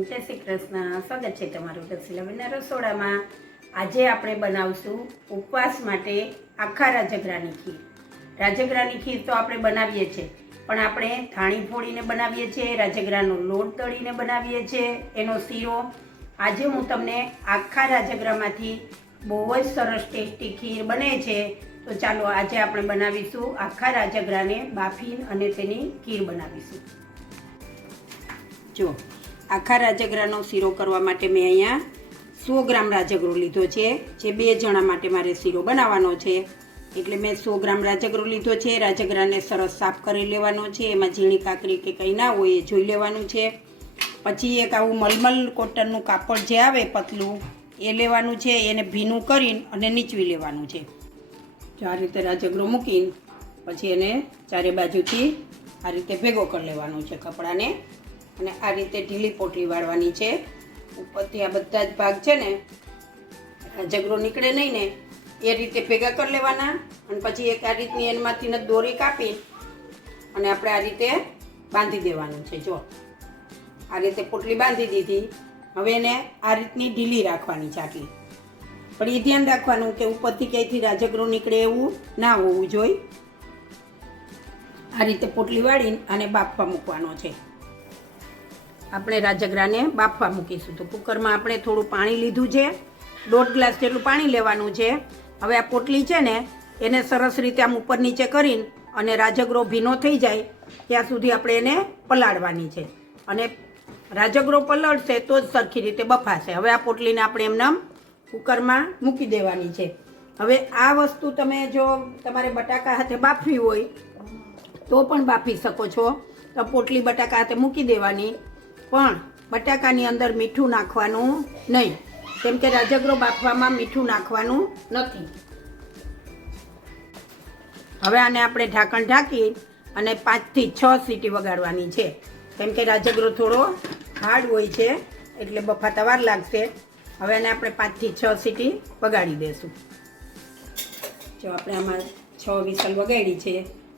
જય શ્રી કૃષ્ણ. સ્વાગત છે તમારું રસીલાબેનના રસોડામાં. આજે આપણે બનાવશું ઉપવાસ માટે આખા રાજગરાની ખીર. રાજગરાની ખીર તો આપણે બનાવીએ છીએ, પણ આપણે ધાણી ફોડીને બનાવીએ છીએ, રાજગરાનો લોટ તળીને બનાવીએ છીએ, એનો શીરો. આજે હું તમને આખા રાજગરામાંથી બહુ જ સરસ ટેસ્ટી ખીર બને છે. તો ચાલો આજે આપણે બનાવીશું આખા રાજગરાને બાફીને અને તેની ખીર બનાવીશું. જો આખા રાજગરાનો શીરો કરવા માટે મેં અહીંયા સો ગ્રામ રાજગરો લીધો છે. જે બે જણા માટે મારે શીરો બનાવવાનો છે. એટલે મેં સો ગ્રામ રાજગરો લીધો છે. રાજગરાને સરસ સાફ કરી લેવાનો છે. એમાં ઝીણી કાકરી કે કંઈ ના હોય એ જોઈ લેવાનું છે. પછી એક આવું મલમલ કોટનનું કાપડ જે આવે પતલું, એ લેવાનું છે. એને ભીનું કરીને અને નીચવી લેવાનું છે. જો આ રીતે રાજગરો મૂકીને પછી એને ચારે બાજુથી આ રીતે ભેગો કરી લેવાનો છે કપડાને. અને આ રીતે ઢીલી પોટલી વાળવાની છે. ઉપરથી આ બધા જ ભાગ છે ને, રાજગરો નીકળે નહીં ને, એ રીતે ભેગા કરી લેવાના અને પછી એક આ રીતની એનમાંથી દોરી કાપી અને આપણે આ રીતે બાંધી દેવાનું છે. જો, આ રીતે પોટલી બાંધી દીધી. હવે એને આ રીતની ઢીલી રાખવાની છે આટલી. પણ એ ધ્યાન રાખવાનું કે ઉપરથી ક્યાંયથી રાજગરો નીકળે એવું ના હોવું જોઈએ. આ રીતે પોટલી વાળીને અને બાફવા મૂકવાનો છે. આપણે રાજગરાને બાફવા મૂકીશું. તો કુકરમાં આપણે થોડું પાણી લીધું છે. દોઢ ગ્લાસ જેટલું પાણી લેવાનું છે. હવે આ પોટલી છે ને, એને સરસ રીતે આમ ઉપર નીચે કરીને અને રાજગરો ભીનો થઈ જાય, ત્યાં સુધી આપણે એને પલાળવાની છે. અને રાજગરો પલળશે તો જ સરખી રીતે બફાશે. હવે આ પોટલીને આપણે એમનામ કુકરમાં મૂકી દેવાની છે. હવે આ વસ્તુ તમે જો તમારે બટાકા હાથે બાફવી હોય, તો પણ બાફી શકો છો. તો પોટલી બટાકા હાથે મૂકી દેવાની. પણ બટાકાની અંદર મીઠું નાખવાનું નહીં. કેમ કે રાજગરો બાફવામાં મીઠું નાખવાનું નથી. હવે આને આપણે ઢાંકણ ઢાંકી અને પાંચથી છ સીટી વગાડવાની છે. કેમ કે રાજગરો થોડો હાર્ડ હોય છે, એટલે બફાતા વાર લાગશે. હવે આને આપણે પાંચથી છ સીટી વગાડી દઈશું જો આપણે આમાં છ વિસલ વગાડી છે,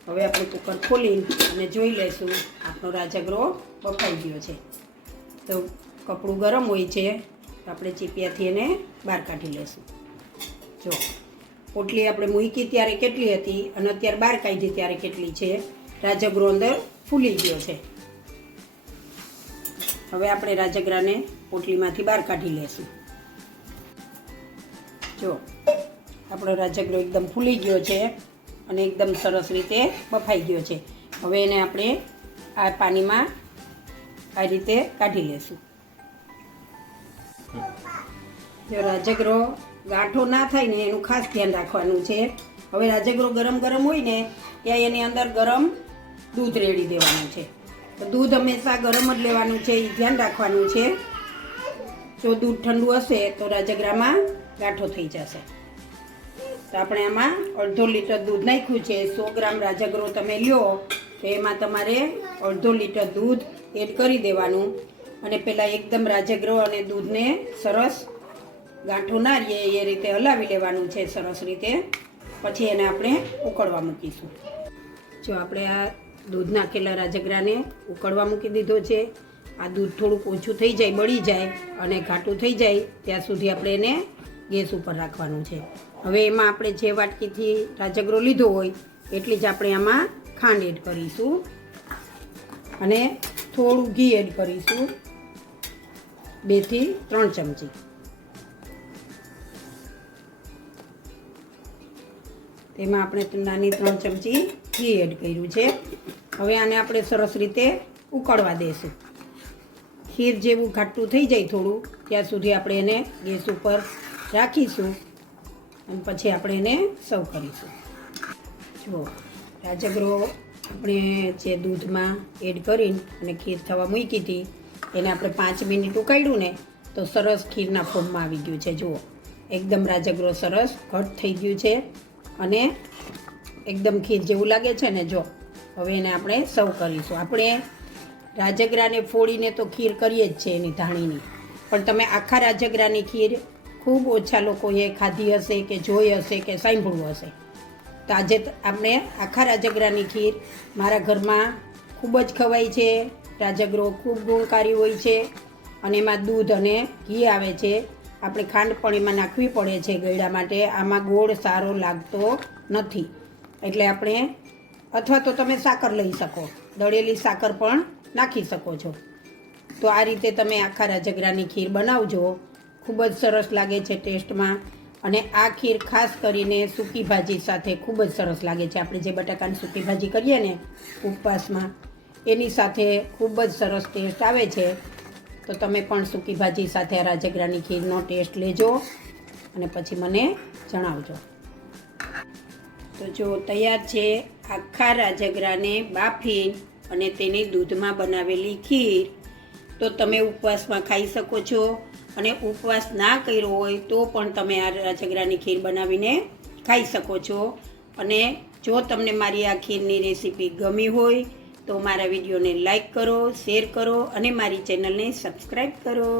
હવે આપણે કુકર ખોલી અને જોઈ લઈશું આપણો રાજગરો બફાઈ ગયો છે. તો કપડું ગરમ હોય છે, તો આપણે ચીપિયાથી એને બહાર કાઢી લઈશું. જો, પોટલી આપણે મૂકી ત્યારે કેટલી હતી અને અત્યારે બહાર કાઢી ત્યારે કેટલી છે રાજગરો અંદર ફૂલી ગયો છે. હવે આપણે રાજગરાને પોટલીમાંથી બહાર કાઢી લઈશું. જો, આપણો રાજગરો એકદમ ફૂલી ગયો છે અને એકદમ સરસ રીતે બફાઈ ગયો છે. હવે એને આપણે આ પાણીમાં આ રીતે કાઢી લેશું. જો રાજગરો ગાંઠો ના થાય ને એનું ખાસ ધ્યાન રાખવાનું છે. હવે રાજગરો ગરમ ગરમ હોય ને ત્યાં એની અંદર ગરમ દૂધ રેડી દેવાનું છે. તો દૂધ હંમેશા ગરમ જ લેવાનું છે એ ધ્યાન રાખવાનું છે. જો દૂધ ઠંડુ હશે તો રાજગરામાં ગાંઠો થઈ જશે. તો આપણે આમાં અડધો લીટર દૂધ નાખ્યું છે. સો ગ્રામ રાજગરો તમે લ્યો તો એમાં તમારે અડધો લીટર દૂધ એડ કરી દેવાનું. અને પહેલાં એકદમ રાજગ્રહ અને દૂધને સરસ ગાંઠો ના રહીએ એ રીતે હલાવી લેવાનું છે સરસ રીતે. પછી એને આપણે ઉકળવા મૂકીશું. જો આપણે આ દૂધ નાખેલા રાજગરાને ઉકળવા મૂકી દીધો છે. આ દૂધ થોડુંક ઓછું થઈ જાય, બળી જાય અને ઘાટું થઈ જાય, ત્યાં સુધી આપણે એને ગેસ ઉપર રાખવાનું છે. હવે એમાં આપણે જે વાટકીથી રાજગરો લીધો હોય, એટલી જ આપણે આમાં ખાંડ એડ કરીશું. અને થોડું ઘી એડ કરીશું. બેથી ત્રણ ચમચી. તેમાં આપણે નાની ત્રણ ચમચી ઘી એડ કર્યું છે. હવે આને આપણે સરસ રીતે ઉકળવા દઈશું ખીર જેવું ઘાટું થઈ જાય થોડું, ત્યાં સુધી આપણે એને ગેસ ઉપર રાખીશું અને પછી આપણે એને સર્વ કરીશું. જુઓ રાજગરો આપણે જે દૂધમાં એડ કરીને અને ખીર થવા મૂકી હતી, એને આપણે પાંચ મિનિટ ઉકાળ્યું ને, તો સરસ ખીરના ફોર્મમાં આવી ગયું છે. જુઓ, એકદમ રાજગરો સરસ, ઘટ થઈ ગયું છે અને એકદમ ખીર જેવું લાગે છે ને, જો, હવે એને આપણે સર્વ કરીશું. આપણે રાજગરાને ફોડીને તો ખીર કરીએ જ છે એની ધાણીની. પણ તમે આખા રાજગરાની ખીર ખૂબ ઓછા લોકોએ ખાધી હશે કે જોઈ હશે કે સાંભળ્યું હશે. તો આજે આપણે આખા રાજગરાની ખીર મારા ઘરમાં ખૂબ જ ખવાય છે. રાજગરો ખૂબ ગુણકારી હોય છે અને એમાં દૂધ અને ઘી આવે છે. આપણે ખાંડ પણ એમાં નાખવી પડે છે ગળ્યા માટે. આમાં ગોળ સારો લાગતો નથી. એટલે આપણે અથવા તો તમે સાકર લઈ શકો. દળેલી સાકર પણ નાખી શકો છો. તો આ રીતે તમે આખા રાજગરાની ખીર બનાવજો. ખૂબ જ સરસ લાગે છે ટેસ્ટમાં. અને આ ખીર ખાસ કરીને સૂકી ભાજી સાથે ખૂબ જ સરસ લાગે છે. આપણે જે બટાકાની સૂકી ભાજી કરીએ ને ઉપવાસમાં, એની સાથે ખૂબ જ સરસ ટેસ્ટ આવે છે. તો તમે પણ સૂકી ભાજી સાથે આ રાજગરાની ખીરનો ટેસ્ટ લેજો અને પછી મને જણાવજો. તો જો તૈયાર છે આખા રાજગરાને બાફી અને તેની દૂધમાં બનાવેલી ખીર. તો તમે ઉપવાસમાં ખાઈ શકો છો. અને ઉપવાસ ના કર્યો હોય તો પણ તમે આ રાજગરાની ખીર બનાવીને ખાઈ શકો છો. અને જો તમને મારી આ ખીરની રેસીપી ગમી હોય તો મારા વિડીયોને લાઈક કરો, શેર કરો અને મારી ચેનલને સબસ્ક્રાઈબ કરો.